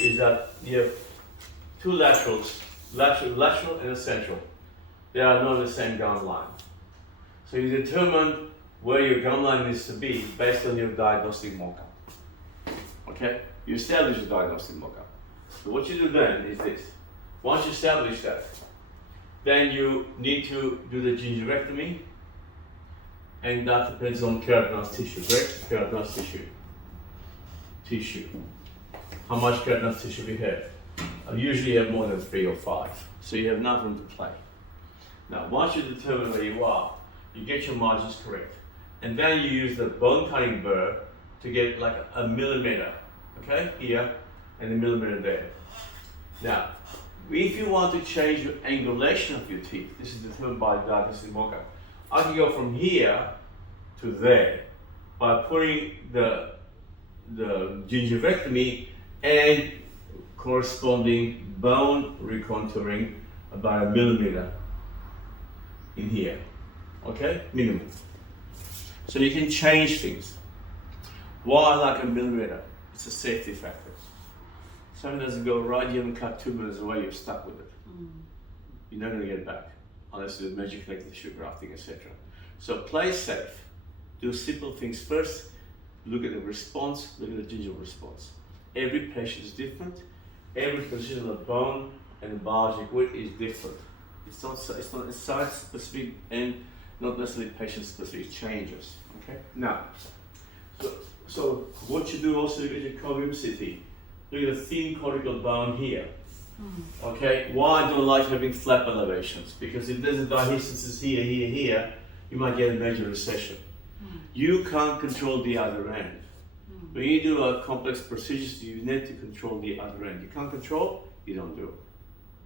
is that you have two laterals, lateral and a central. They are not the same gum line. So you determine where your gum line needs to be based on your diagnostic mock-up. Okay? You establish your diagnostic mock-up. So what you do then is this. Once you establish that, then you need to do the gingirectomy, and that depends on keratinized tissue, correct? Keratinized tissue. How much keratinized tissue we have? Usually you have more than 3 or 5, so you have enough room to play. Now, once you determine where you are, you get your margins correct, and then you use the bone cutting burr to get like a millimeter, okay, here, and a millimeter there. Now, if you want to change the angulation of your teeth, this is determined by diagnostic mock-up. I can go from here to there by putting the gingirectomy and corresponding bone recontouring about a millimeter in here, okay, minimum. So you can change things. Why like a millimeter? It's a safety factor. Something doesn't go right, you haven't cut 2 minutes away, you're stuck with it. You're not going to get it back unless you do magic connective tissue grafting, etc. So play safe. Do simple things first. Look at the response, look at the gingival response. Every patient is different. Every position of the bone and the biologic width is different. It's not site specific and not necessarily patient specific changes. Okay. Now, so what you do also, look at your covumicity. Look at the thin cortical bone here. Okay. Why I don't like having flap elevations? Because if there's a dehiscensis here, you might get a major recession. You can't control the other end. When you do a complex procedures, you need to control the other end. You can't control, you don't do it.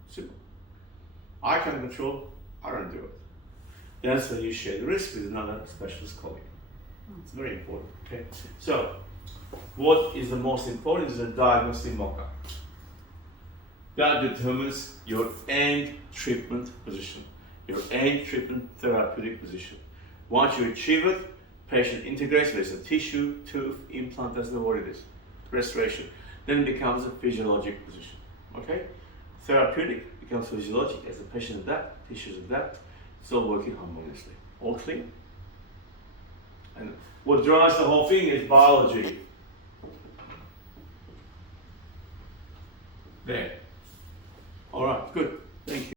Simple. I can control, I don't do it. That's when you share the risk with another specialist colleague. It's very important. Okay. So, what is the most important is a diagnostic mock-up. That determines your end treatment position, your end treatment therapeutic position. Once you achieve it, patient integrates, there's a tissue, tooth, implant, doesn't know what it is, restoration. Then it becomes a physiologic position, okay? Therapeutic becomes physiologic as the patient adapts, tissues adapt, it's all working harmoniously. All clean? And what drives the whole thing is biology. There. All right, good. Thank you.